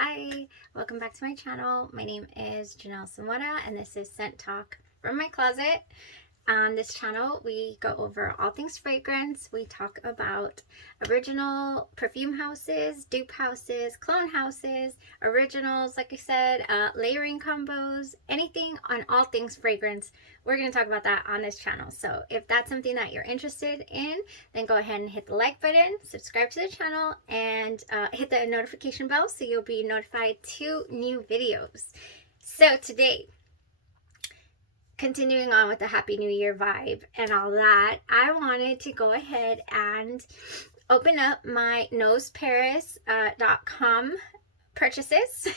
Hi, welcome back to my channel. My name is Janelle Samora and this is Scent Talk from my closet. On this channel, we go over all things fragrance. We talk about original perfume houses, dupe houses, clone houses, originals, like I said, layering combos, anything on all things fragrance. We're going to talk about that on this channel. So if that's something that you're interested in, then go ahead and hit the like button, subscribe to the channel, and hit the notification bell so you'll be notified to new videos. So today, continuing on with the Happy New Year vibe and all that, I wanted to go ahead and open up my NoseParis.com purchases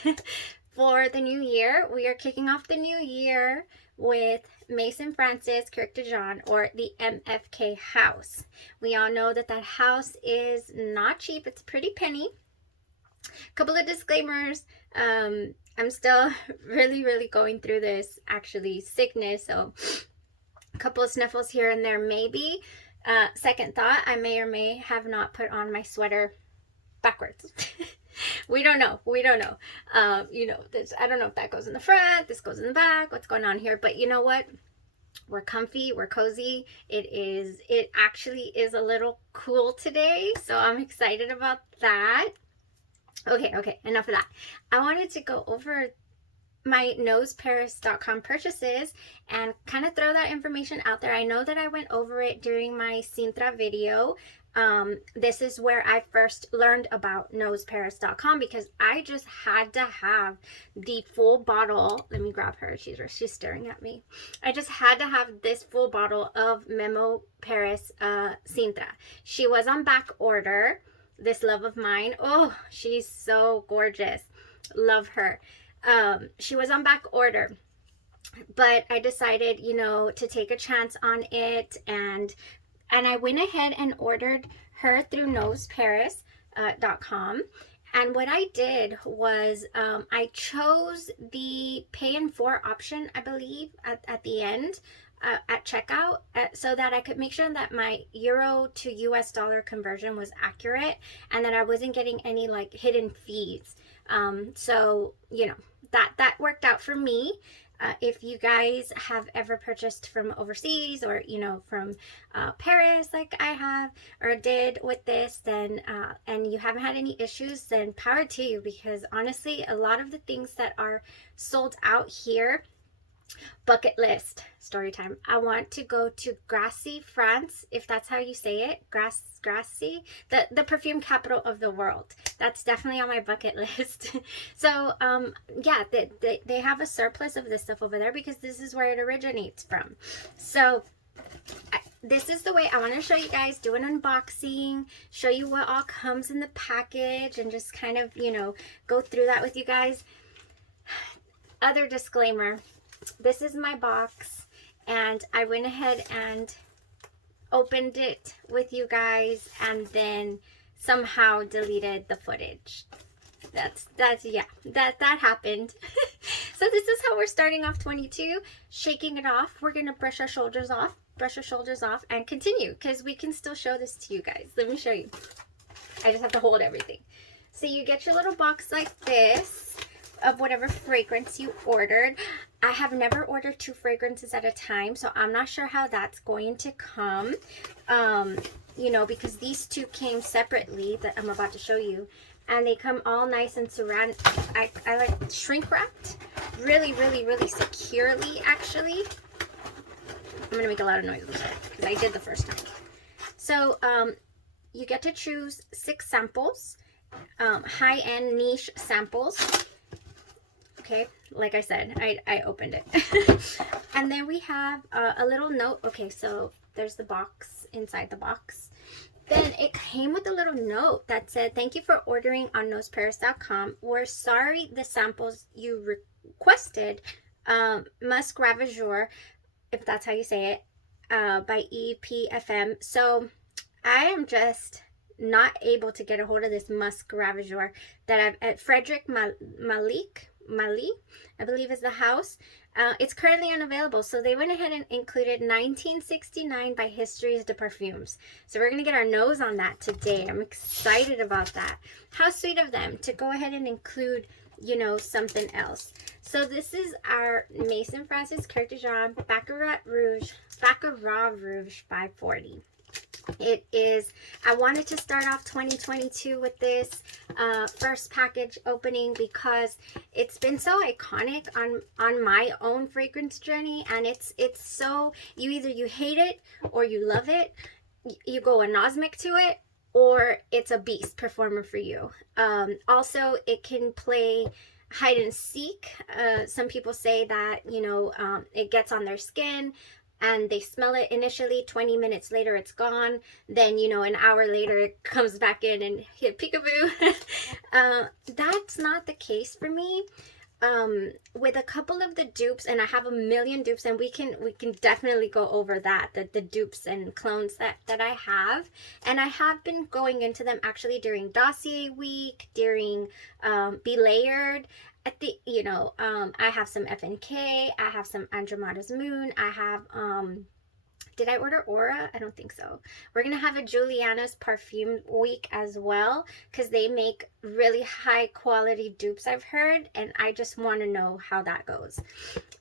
for the new year. We are kicking off the new year with Maison Francis Kurkdjion, or the MFK house. We all know that that house is not cheap. It's a pretty penny. Couple of disclaimers. I'm still really going through this sickness, so a couple of sniffles here and there maybe. Second thought, I may or may have not put on my sweater backwards. we don't know. You know, I don't know if that goes in the front, this goes in the back, what's going on here, but you know what? We're comfy, we're cozy. It actually is a little cool today, so I'm excited about that. Okay, enough of that. I wanted to go over my NoseParis.com purchases and kind of throw that information out there. I know that I went over it during my Sintra video. This is where I first learned about NoseParis.com because I just had to have the full bottle. Let me grab her. She's staring at me. I just had to have this full bottle of Memo Paris Sintra. She was on back order. This love of mine, oh, she's so gorgeous, love her. She was on back order, but I decided, you know, to take a chance on it, and I went ahead and ordered her through NoseParis.com. And what I did was I chose the pay in 4 option, I believe, at the end. At checkout, so that I could make sure that my euro to US dollar conversion was accurate and that I wasn't getting any like hidden fees. So you know, that worked out for me. If you guys have ever purchased from overseas, or you know, from Paris like I have or did with this, then and you haven't had any issues, then power to you, because honestly a lot of the things that are sold out here, bucket list story time. I want to go to Grasse, France, if that's how you say it. Grasse, the perfume capital of the world. That's definitely on my bucket list. So yeah, they have a surplus of this stuff over there because this is where it originates from. So this is the way I want to show you guys, do an unboxing, show you what all comes in the package, and just kind of, you know, go through that with you guys. Other disclaimer, this is my box, and I went ahead and opened it with you guys and then somehow deleted the footage. That happened. So this is how we're starting off 22, shaking it off. We're gonna brush our shoulders off and continue, because we can still show this to you guys. Let me show you. I just have to hold everything. So you get your little box like this of whatever fragrance you ordered. I have never ordered 2 fragrances at a time, so I'm not sure how that's going to come. You know, because these 2 came separately that I'm about to show you, and they come all nice and saran. I like shrink wrapped really securely. Actually, I'm gonna make a lot of noise because I did the first time. So you get to choose 6 samples, high-end niche samples. Okay, like I said, I opened it. And then we have a little note. Okay, so there's the box inside the box. Then it came with a little note that said, "Thank you for ordering on NoseParis.com. We're sorry the samples you requested, Musk Ravageur," if that's how you say it, by EPFM. So I am just not able to get a hold of this Musk Ravageur that I've at Frederick Malik. Mali, I believe is the house. It's currently unavailable, so they went ahead and included 1969 by Histories de Parfums. So we're going to get our nose on that today. I'm excited about that. How sweet of them to go ahead and include, you know, something else. So this is our Maison Francis Kurkdjion Baccarat Rouge 540. It is, I wanted to start off 2022 with this first package opening because it's been so iconic on my own fragrance journey, and it's so, either you hate it or you love it, you go anosmic to it, or it's a beast performer for you. Also, it can play hide and seek. Some people say that, you know, it gets on their skin and they smell it initially, 20 minutes later it's gone, then, you know, an hour later it comes back in and hit peekaboo. That's not the case for me. With a couple of the dupes, and I have a million dupes, and we can definitely go over that, the dupes and clones that I have, and I have been going into them actually during dossier week, during Be Layered. At the, you know, I have some FNK, I have some Andromeda's Moon, I have, did I order Aura? I don't think so. We're going to have a Juliana's Perfume Week as well, because they make really high quality dupes, I've heard, and I just want to know how that goes.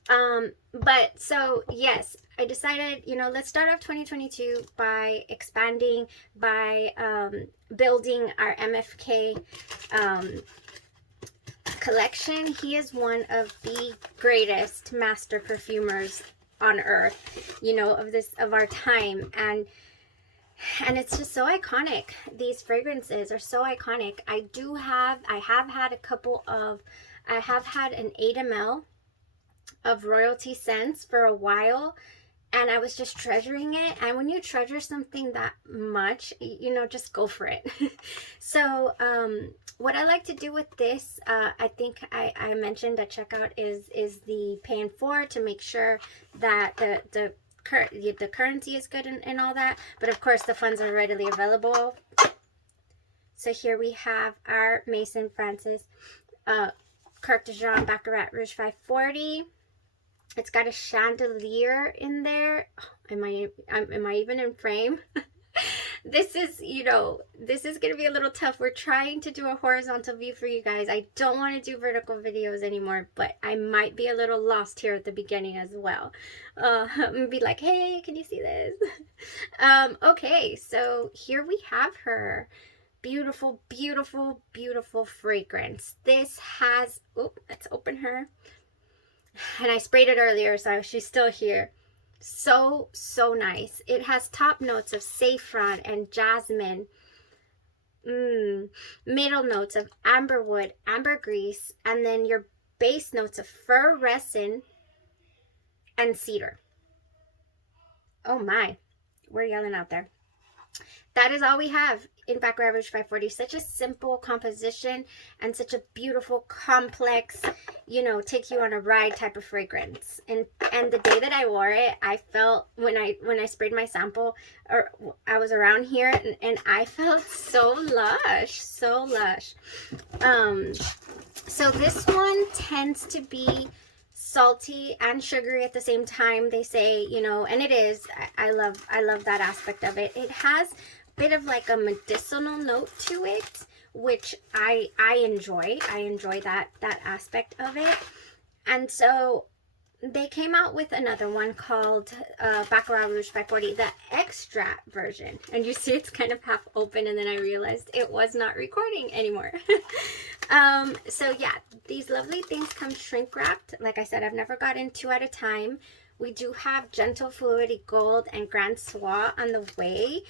But so, yes, I decided, you know, let's start off 2022 by expanding, by building our MFK collection. He is one of the greatest master perfumers on earth, you know, of our time, and it's just so iconic. These fragrances are so iconic. I have had a couple of, I have had an 8 ml of Royalty Scents for a while, and I was just treasuring it. And when you treasure something that much, you know, just go for it. So what I like to do with this, I think I mentioned at checkout, is the paying for, to make sure that the currency is good and all that. But of course the funds are readily available. So here we have our Maison Francis Kurkdjion Baccarat Rouge 540. It's got a chandelier in there. Am I even in frame? This is, you know, this is going to be a little tough. We're trying to do a horizontal view for you guys. I don't want to do vertical videos anymore, but I might be a little lost here at the beginning as well. I'm going to be like, hey, can you see this? Okay, so here we have her. Beautiful, beautiful, beautiful fragrance. This has, oh, let's open her. And I sprayed it earlier, so she's still here. So nice. It has top notes of saffron and jasmine. Middle notes of amberwood, ambergris, and then your base notes of fir resin and cedar. Oh my, we're yelling out there. That is all we have in Baccarat Rouge 540. Such a simple composition and such a beautiful, complex, you know, take you on a ride type of fragrance. And the day that I wore it, I felt, when I sprayed my sample, or I was around here, and I felt so lush, so lush. So this one tends to be salty and sugary at the same time, they say, you know, and it is. I love that aspect of it. It has a bit of like a medicinal note to it, which I enjoy. I enjoy that aspect of it. And so they came out with another one called Baccarat Rouge 540, the extract version. And you see it's kind of half open, and then I realized it was not recording anymore. So yeah, these lovely things come shrink wrapped. Like I said, I've never gotten 2 at a time. We do have Gentle Fluidity Gold and Grand Soie on the way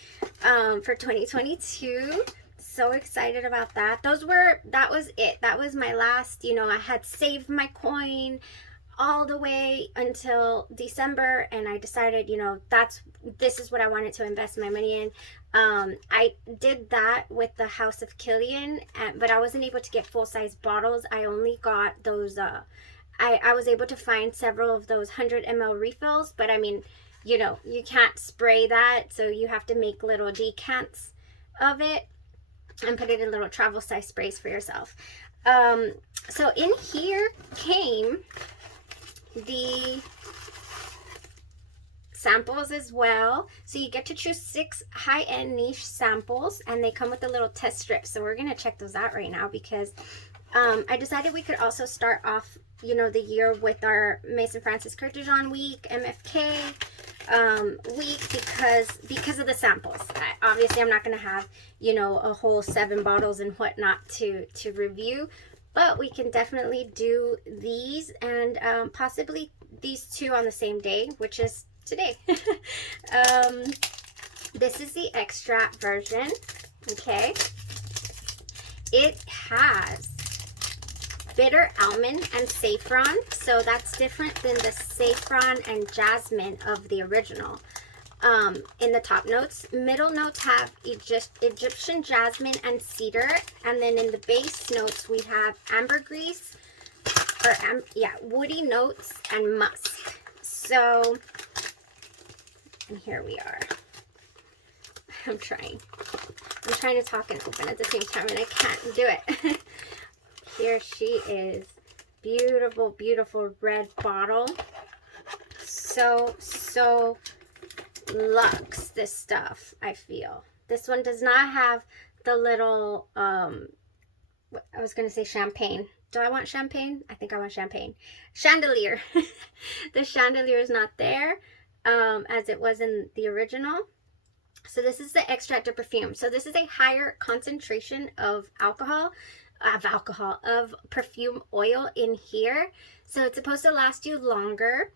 for 2022. So excited about that. That was it. That was my last, you know, I had saved my coin all the way until December, and I decided, you know, this is what I wanted to invest my money in. I did that with the House of Kilian, but I wasn't able to get full-size bottles. I only got those, I was able to find several of those 100 ml refills, but I mean, you know, you can't spray that, so you have to make little decants of it and put it in little travel size sprays for yourself. So in here came the samples as well. So you get to choose 6 high-end niche samples, and they come with a little test strip. So we're gonna check those out right now because I decided we could also start off, you know, the year with our Maison Francis Kurkdjion week, MFK week, because of the samples. Obviously, I'm not gonna have, you know, a whole 7 bottles and whatnot to review, but we can definitely do these and possibly these 2 on the same day, which is today. This is the extract version. Okay, it has bitter almond and saffron, so that's different than the saffron and jasmine of the original. In the top notes, middle notes have Egyptian jasmine and cedar, and then in the base notes we have ambergris, or woody notes and musk. So, and here we are. I'm trying to talk and open at the same time, and I can't do it. Here she is. Beautiful, beautiful red bottle. So luxe, this stuff, I feel. This one does not have the little, I was going to say champagne. Do I want champagne? I think I want champagne. Chandelier. The chandelier is not there, as it was in the original. So this is the extract of perfume. So this is a higher concentration of perfume oil in here. So it's supposed to last you longer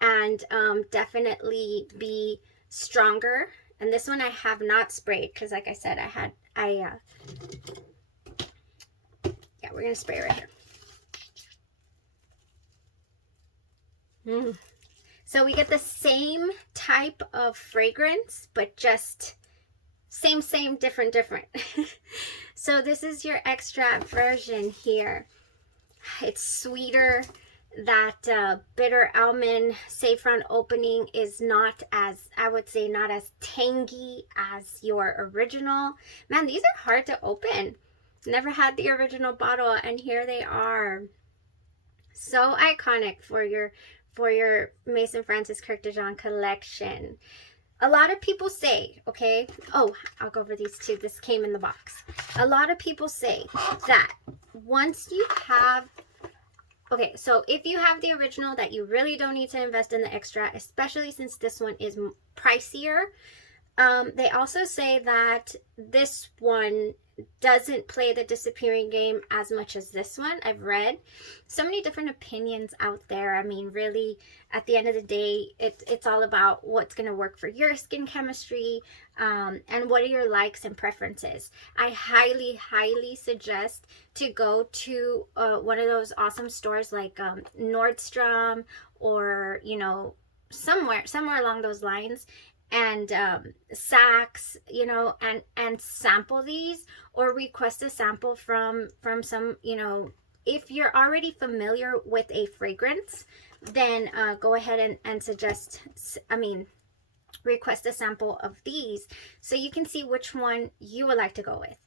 and definitely be stronger. And this one I have not sprayed because, like I said, yeah, we're gonna spray right here. So we get the same type of fragrance, but just same, different. So this is your extract version here. It's sweeter. That bitter almond saffron opening is not as, I would say, not as tangy as your original. Man, these are hard to open. Never had the original bottle, and here they are. So iconic for your Maison Francis Kurkdjion collection. A lot of people say, okay, oh, I'll go over these 2. This came in the box. A lot of people say that once you have, okay, so if you have the original, that you really don't need to invest in the extra, especially since this one is pricier. They also say that this one doesn't play the disappearing game as much as this one. I've read so many different opinions out there. I mean, really, at the end of the day, it's all about what's going to work for your skin chemistry, and what are your likes and preferences. I highly suggest to go to one of those awesome stores like Nordstrom, or, you know, somewhere along those lines, and Saks, you know, and sample these, or request a sample from some, you know, if you're already familiar with a fragrance, then go ahead and request a sample of these so you can see which one you would like to go with.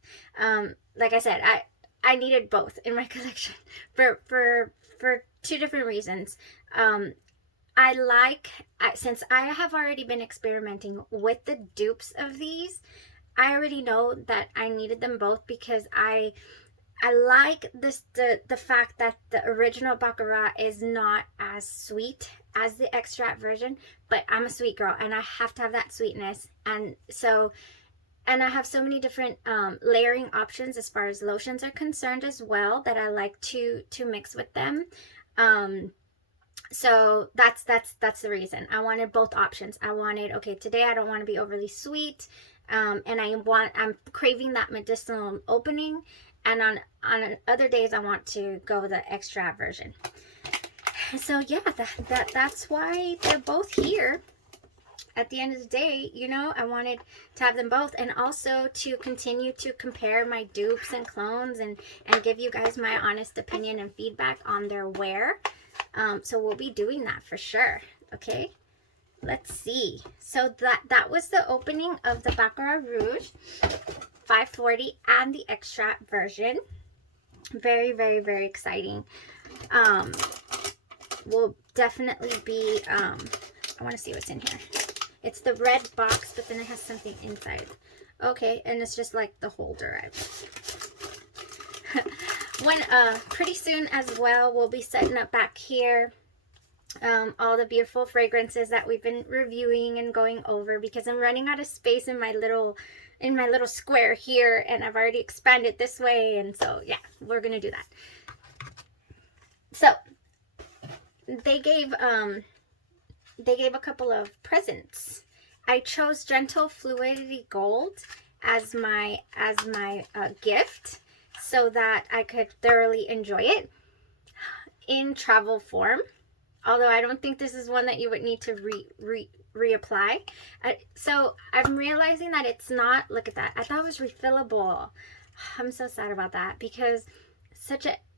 Like I said, I needed both in my collection for 2 different reasons. Since I have already been experimenting with the dupes of these, I already know that I needed them both, because I like the fact that the original Baccarat is not as sweet as the extract version, but I'm a sweet girl and I have to have that sweetness. And I have so many different layering options as far as lotions are concerned as well, that I like to mix with them. So that's the reason. I wanted both options. I wanted, okay, today I don't want to be overly sweet, and I'm craving that medicinal opening, and on other days I want to go the extra version. So yeah, that's why they're both here. At the end of the day, you know, I wanted to have them both, and also to continue to compare my dupes and clones, and give you guys my honest opinion and feedback on their wear. So we'll be doing that for sure. Okay, let's see. So that was the opening of the Baccarat Rouge 540 and the extract version. Very, very, very exciting. Will definitely be, I want to see what's in here. It's the red box, but then it has something inside. Okay, and it's just like the holder. When pretty soon as well, we'll be setting up back here all the beautiful fragrances that we've been reviewing and going over, because I'm running out of space in my little square here, and I've already expanded this way, and so yeah, we're gonna do that. So they gave a couple of presents. I chose Gentle Fluidity Gold as my gift, so that I could thoroughly enjoy it in travel form. Although I don't think this is one that you would need to reapply. So I'm realizing that it's not. Look at that. I thought it was refillable. I'm so sad about that, because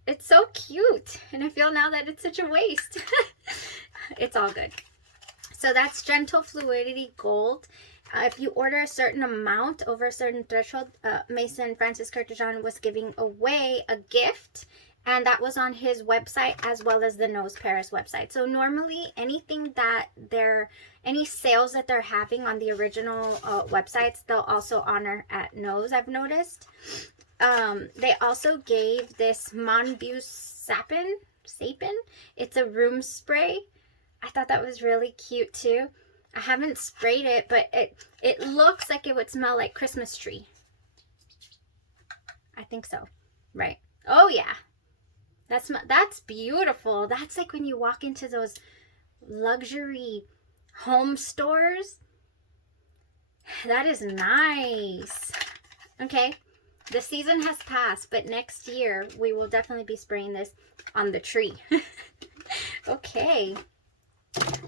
it's so cute, and I feel now that it's such a waste. It's all good. So that's Gentle Fluidity Gold. If you order a certain amount over a certain threshold, Maison Francis Kurkdjion was giving away a gift, and that was on his website as well as the Nose Paris website. So normally anything that any sales that they're having on the original websites, they'll also honor at Nose, I've noticed. They also gave this Monbuse Sapin. It's a room spray. I thought that was really cute too. I haven't sprayed it, but it looks like it would smell like Christmas tree. I think so, right? Oh yeah, that's beautiful. That's like when you walk into those luxury home stores. That is nice. Okay, the season has passed, but next year we will definitely be spraying this on the tree. Okay.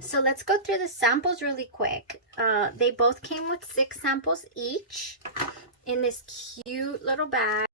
So let's go through the samples really quick. They both came with 6 samples each in this cute little bag.